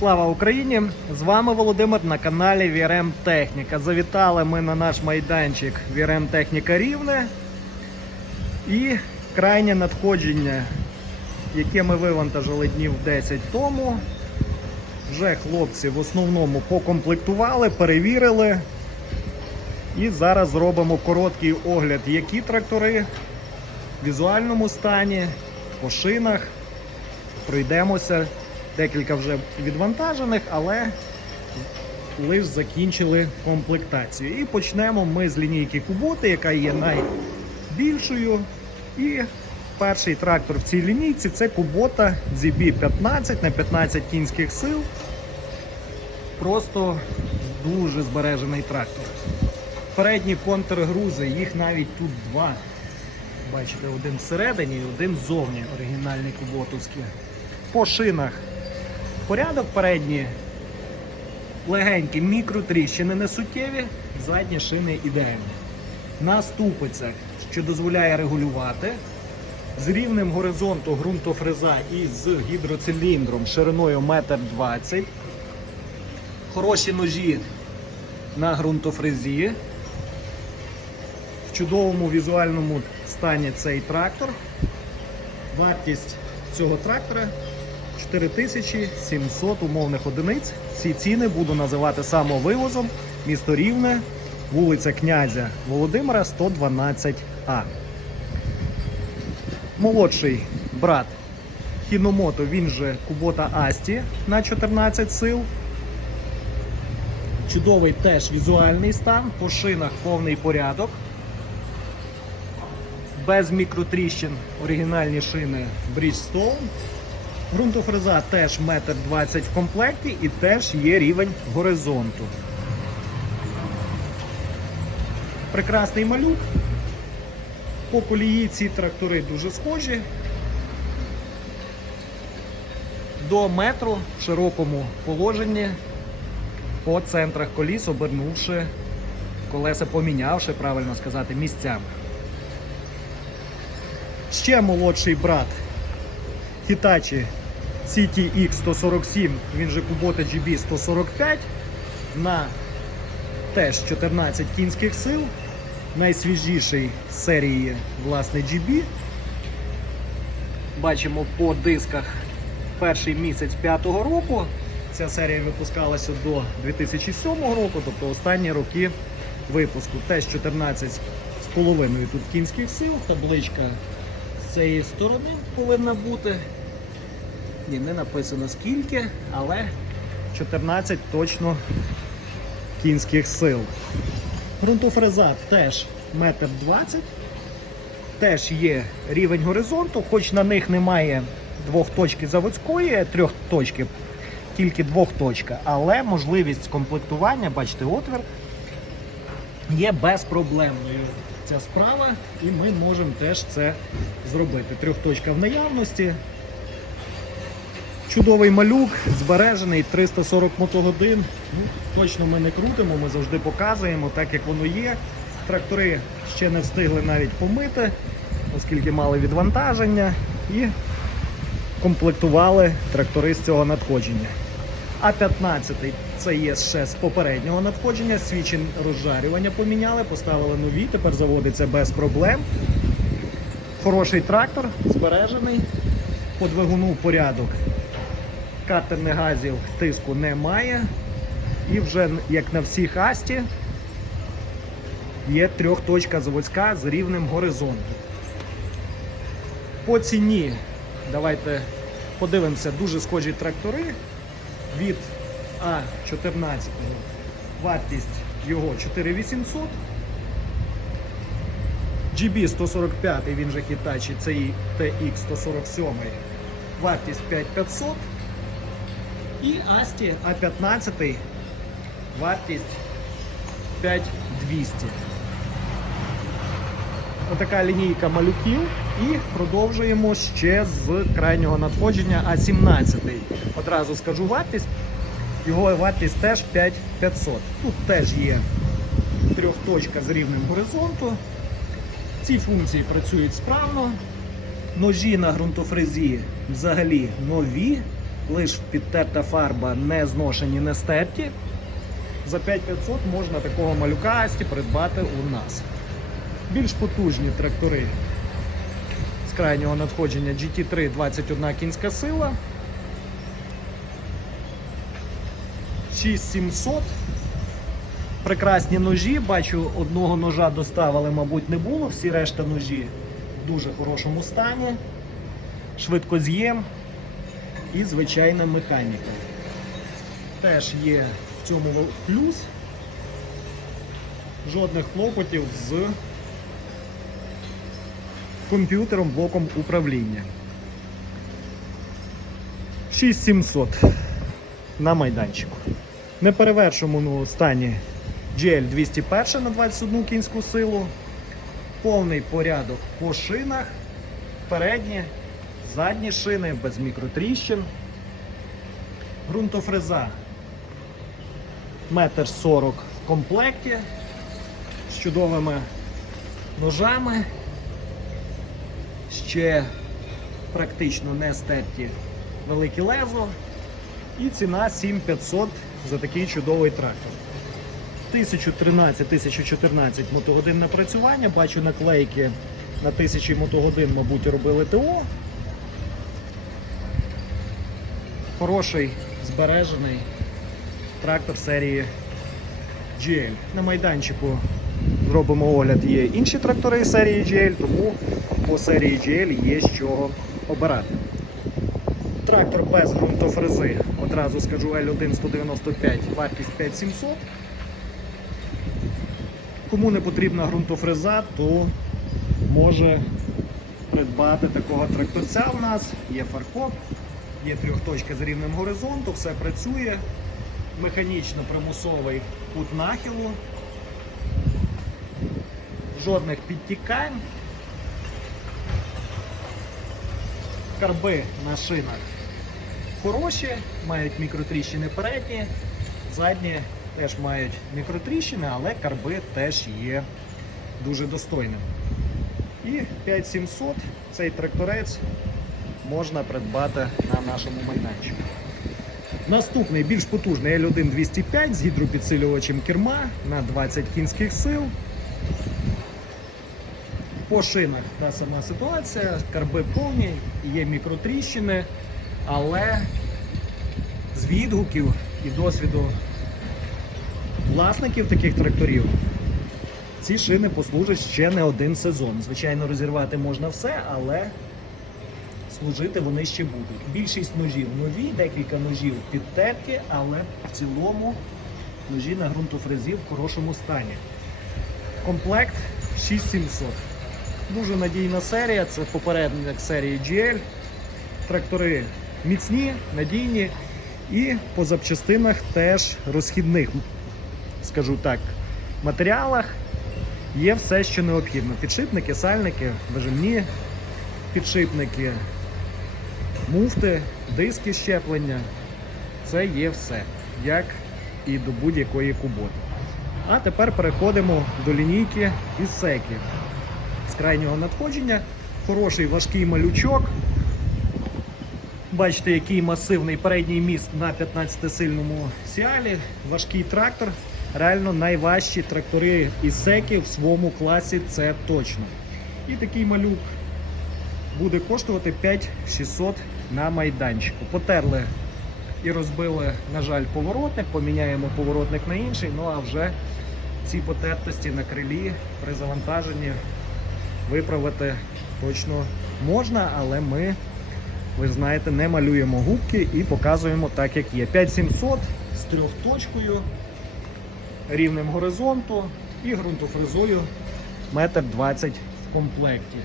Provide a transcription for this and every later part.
Слава Україні! З вами Володимир на каналі VRM Техніка. Завітали ми на наш майданчик VRM Техніка Рівне. І крайнє надходження, яке ми вивантажили днів 10 тому. Вже хлопці в основному покомплектували, перевірили. І зараз зробимо короткий огляд, які трактори в візуальному стані, по шинах. Пройдемося. Декілька вже відвантажених, але лише закінчили комплектацію. І почнемо ми з лінійки Куботи, яка є найбільшою. І перший трактор в цій лінійці це Кубота ZB15 на 15 кінських сил. Просто дуже збережений трактор. Передні контргрузи, їх навіть тут два. Бачите, один всередині і один ззовні, оригінальний куботовський. По шинах порядок передні легенькі, мікротріщини не суттєві, задні шини ідеальні. На ступицях, що дозволяє регулювати, з рівнем горизонту ґрунтофреза і з гідроциліндром шириною 1,20 м. Хороші ножі на ґрунтофрезі. В чудовому візуальному стані цей трактор. Вартість цього трактора 4700 умовних одиниць. Ці ціни буду називати самовивозом. Місто Рівне, вулиця князя Володимира, 112А. Молодший брат Хіномото, він же Кубота Асті на 14 сил. Чудовий теж візуальний стан, по шинах повний порядок. Без мікротріщин оригінальні шини Bridgestone. Грунтофреза теж 1,20 м в комплекті і теж є рівень горизонту. Прекрасний малюк. По колії ці трактори дуже схожі. До метру в широкому положенні по центрах коліс, обернувши колеса, помінявши, правильно сказати, місцями. Ще молодший брат Hitachi CTX 147, він же Kubota GB 145 на теж 14 кінських сил. Найсвіжіший з серії власне GB. Бачимо по дисках перший місяць п'ятого року. Ця серія випускалася до 2007 року, тобто останні роки випуску. Теж 14 з половиною тут кінських сил, табличка з цієї сторони повинна бути. Ні, не написано скільки, але 14 точно кінських сил. Грунтофреза теж 1,20 м. Теж є рівень горизонту, хоч на них немає двох точки заводської, трьох точки, тільки двох точка, але можливість комплектування, бачите, отвір, є безпроблемною ця справа, і ми можемо теж це зробити. Трьохточка в наявності. Чудовий малюк, збережений 340 мотогодин. Ну, точно ми не крутимо, ми завжди показуємо так, як воно є. Трактори ще не встигли навіть помити, оскільки мали відвантаження і комплектували трактори з цього надходження. А 15 це є ще з попереднього надходження. Свічі розжарювання поміняли, поставили нові, тепер заводиться без проблем. Хороший трактор, збережений. По двигуну порядок. Катерних газів тиску немає. І вже як на всіх Асті є трьохточка заводська з рівнем горизонту. По ціні давайте подивимося дуже схожі трактори від А14. Вартість його 4800. GB 145, він же Hitachi, це і TX 147, вартість 5500. І Asti А15, вартість 5200. Отака лінійка малюків. І продовжуємо ще з крайнього надходження А17. Одразу скажу вартість. Його вартість теж 5500. Тут теж є трьохточка з рівнем горизонту. Ці функції працюють справно. Ножі на ґрунтофрезі взагалі нові. Лише підтерта фарба, не зношені, не стерті. За 5500 можна такого малюка Асті придбати у нас. Більш потужні трактори з крайнього надходження GT3 21 кінська сила. 6700. Прекрасні ножі. Бачу, одного ножа доставили, мабуть, не було. Всі решта ножі в дуже хорошому стані. Швидкоз'єм і звичайна механіка. Теж є в цьому плюс. Жодних клопотів з комп'ютером, блоком управління. 6700 на майданчику. В неперевершеному стані GL 201 на 21 кінську силу. Повний порядок по шинах. Передні, задні шини без мікротріщин. Грунтофреза метр сорок в комплекті з чудовими ножами. Ще практично не стерті великі лезо. І ціна 7500 за такий чудовий трактор. 1013-1014 мотогодин напрацювання. Бачу наклейки на 1000 мотогодин, мабуть, робили ТО. Хороший збережений трактор серії GL. На майданчику зробимо огляд. Є інші трактори серії GL, тому по серії GL є з чого обирати. Трактор без ґрунтофрези, одразу скажу L1 195, вартість 5700. Кому не потрібна ґрунтофреза, то може придбати такого тракторця у нас. Є фаркоп, є трьохточка з рівнем горизонту, все працює. Механічно примусовий кут нахилу. Жодних підтікань. Карби на шинах хороші, мають мікротріщини передні, задні теж мають мікротріщини, але карби теж є дуже достойним. І 5700 цей тракторець можна придбати на нашому майданчику. Наступний більш потужний L1 205 з гідропідсилювачем керма на 20 кінських сил. По шинах та сама ситуація, карби повні, є мікротріщини, але з відгуків і досвіду власників таких тракторів ці шини послужать ще не один сезон. Звичайно, розірвати можна все, але служити вони ще будуть. Більшість ножів нові, декілька ножів підтерті, але в цілому ножі на ґрунтофрезі в хорошому стані. Комплект 6700. Дуже надійна серія, це попередник серії GL. Трактори міцні, надійні і по запчастинах теж розхідних, скажу так, матеріалах є все, що необхідно. Підшипники, сальники, вижимні підшипники, муфти, диски щеплення. Це є все, як і до будь-якої куботи. А тепер переходимо до лінійки із секи з крайнього надходження. Хороший важкий малючок. Бачите, який масивний передній міст на 15-сильному сіалі. Важкий трактор. Реально найважчі трактори із секи в своєму класі, це точно. І такий малюк буде коштувати 5600 на майданчику. Потерли і розбили, на жаль, поворотник, поміняємо поворотник на інший, ну а вже ці потертості на крилі при завантаженні виправити точно можна, але ми, ви знаєте, не малюємо губки і показуємо так, як є. 5700 з трьохточкою, рівнем горизонту і ґрунтофрезою 1,20 м в комплекті.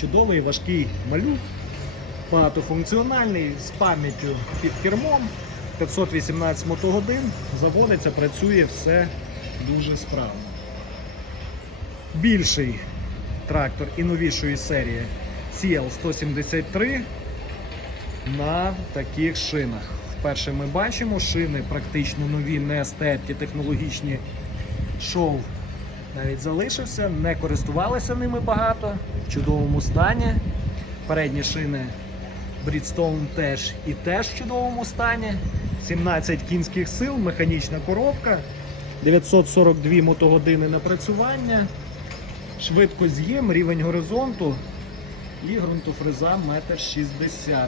Чудовий важкий малюк, багатофункціональний, з пам'яттю під кермом, 518 мотогодин, заводиться, працює все дуже справно. Більший трактор і новішої серії CL173 на таких шинах. Вперше ми бачимо шини практично нові, не стерті, технологічні шов навіть залишився, не користувалися ними багато, в чудовому стані. Передні шини Брідстоун теж і теж в чудовому стані. 17 кінських сил, механічна коробка, 942 мотогодини напрацювання, швидкоз'єм, рівень горизонту і ґрунтофреза 1,60 м.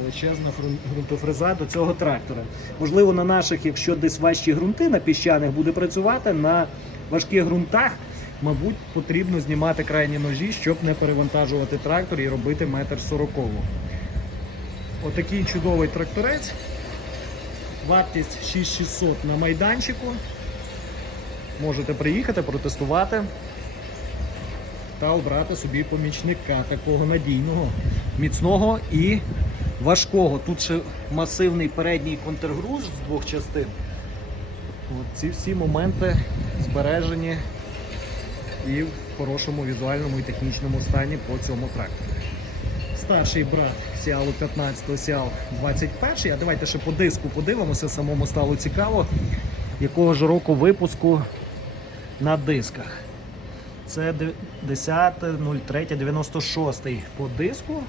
Величезна ґрунтофреза до цього трактора. Можливо, на наших, якщо десь важчі ґрунти на піщаних буде працювати, на важких ґрунтах, мабуть, потрібно знімати крайні ножі, щоб не перевантажувати трактор і робити метр сорокову. Отакий чудовий тракторець. Вартість 6600 на майданчику. Можете приїхати, протестувати та обрати собі помічника такого надійного, міцного і важкого. Тут ще масивний передній контргруз з двох частин. От ці всі моменти збережені і в хорошому візуальному і технічному стані по цьому трактору. Старший брат Сіалу 15, Сіал 21. А давайте ще по диску подивимося, самому стало цікаво, якого ж року випуску на дисках. Це 10.03.96 по диску.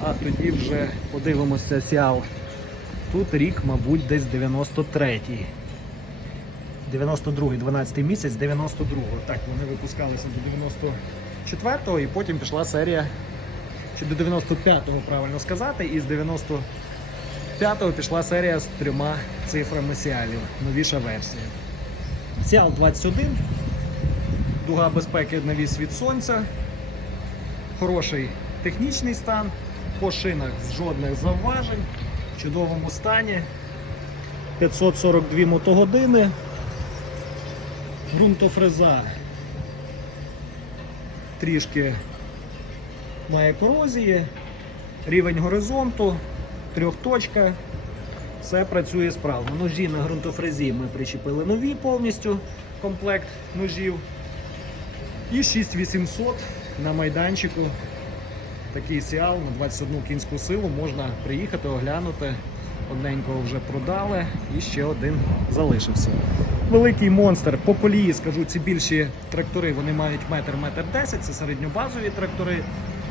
А тоді вже подивимося Сіал. Тут рік, мабуть, десь 93-й. 92-й, 12 місяць, 92-го. Так, вони випускалися до 94-го і потім пішла серія, чи до 95-го, правильно сказати, і з 95-го пішла серія з трьома цифрами сіалів, новіша версія. Сіал 21, дуга безпеки навіс від сонця, хороший технічний стан, по шинах жодних зауважень, в чудовому стані. 542 мотогодини. Ґрунтофреза трішки має корозії, рівень горизонту, трьохточка. Все працює справно. Ножі на ґрунтофрезі ми причепили нові повністю комплект ножів. І 6800 на майданчику. Такий сіал на 21 кінську силу можна приїхати, оглянути. Одненького вже продали і ще один залишився. Великий монстр по колії, скажу, ці більші трактори вони мають метр метр десять, це середньобазові трактори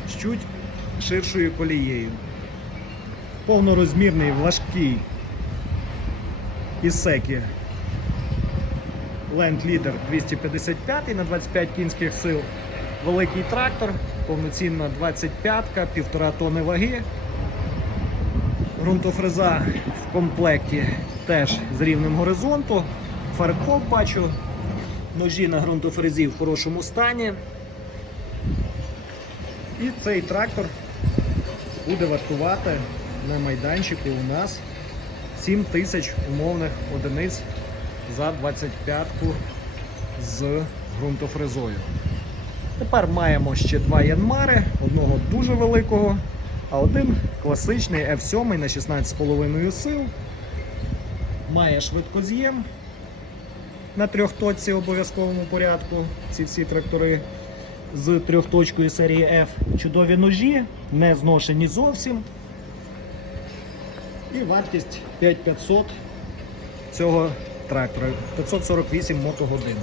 з чуть ширшою колією. Повнорозмірний, важкий Ісекі Land Leader 255 на 25 кінських сил. Великий трактор, повноцінна 25-ка, півтора тони ваги. Грунтофреза в комплекті теж з рівнем горизонту. Фаркоп бачу. Ножі на ґрунтофрезі в хорошому стані. І цей трактор буде вартувати на майданчику у нас 7 тисяч умовних одиниць за 25-ку з ґрунтофрезою. Тепер маємо ще два янмари, одного дуже великого, а один класичний F7 на 16,5 сил. Має швидкоз'єм на трьохточці обов'язковому порядку. Ці всі трактори з трьохточкою серії F. Чудові ножі, не зношені зовсім. І вартість 5500 цього трактора. 548 мотогодин.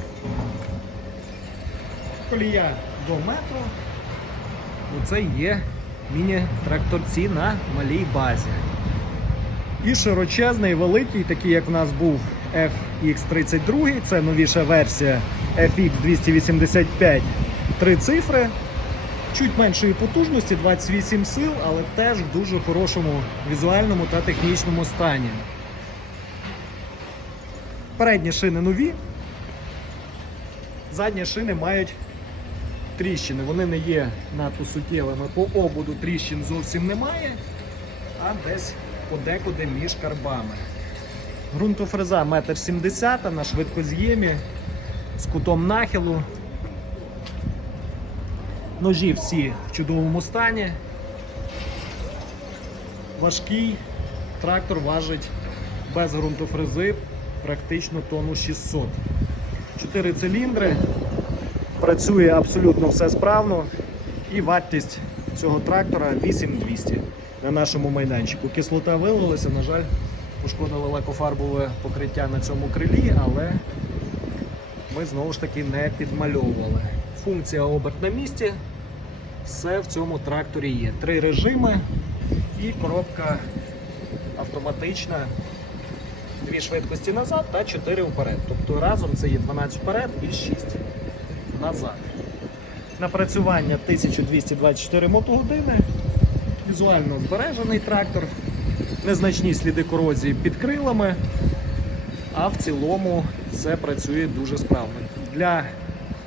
Колія до метру. Оце є міні-тракторці на малій базі. І широчезний, великий, такий як в нас був FX32, це новіша версія FX285, три цифри. Чуть меншої потужності, 28 сил, але теж в дуже хорошому візуальному та технічному стані. Передні шини нові. Задні шини мають тріщини. Вони не є надто суттєвими. По ободу тріщин зовсім немає, а десь подекуди між карбами. Грунтофреза 1,70 м на швидкоз'ємі з кутом нахилу. Ножі всі в чудовому стані. Важкий трактор важить без ґрунтофрези практично тонну 600. Чотири циліндри, працює абсолютно все справно. І вартість цього трактора 8200 на нашому майданчику. Кислота вилилася, на жаль, пошкодили лакофарбове покриття на цьому крилі, але ми знову ж таки не підмальовували. Функція оберт на місці. все в цьому тракторі є. Три режими і коробка автоматична. Дві швидкості назад та 4 вперед. Тобто разом це є 12 вперед і 6 назад. Напрацювання 1224 мотогодини. Візуально збережений трактор. Незначні сліди корозії під крилами. А в цілому все працює дуже справно. Для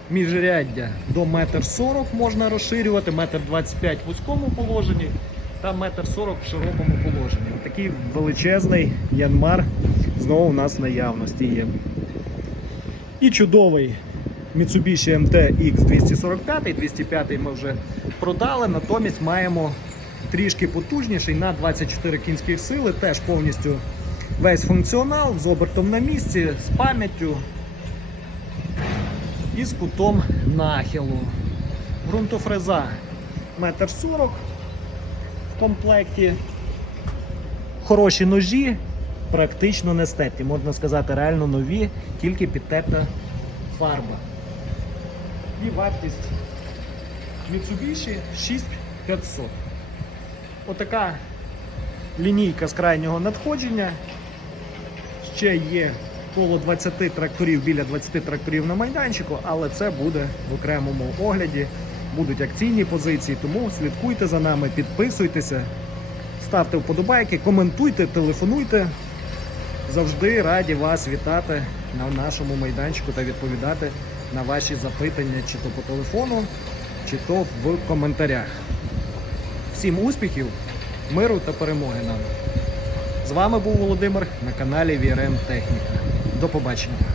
міжряддя до 1,40 м можна розширювати, 1,25 м в вузькому положенні та 1,40 м в широкому положенні. Такий величезний янмар знову у нас наявності є. І чудовий Mitsubishi MT X245, 205 ми вже продали, натомість маємо трішки потужніший на 24 кінських сили, теж повністю весь функціонал з обертом на місці, з пам'яттю і з кутом нахилу. Грунтофреза 1,40 м в комплекті. Хороші ножі, практично не стерті, можна сказати, реально нові, тільки підтерта фарба. І вартість Mitsubishi 6500. Отака лінійка з крайнього надходження. Ще є коло 20 тракторів, біля 20 тракторів на майданчику, але це буде в окремому огляді. Будуть акційні позиції, тому слідкуйте за нами, підписуйтеся, ставте вподобайки, коментуйте, телефонуйте. Завжди раді вас вітати на нашому майданчику та відповідати на ваші запитання, чи то по телефону, чи то в коментарях. Всім успіхів, миру та перемоги нам! З вами був Володимир на каналі VRM Техніка. До побачення.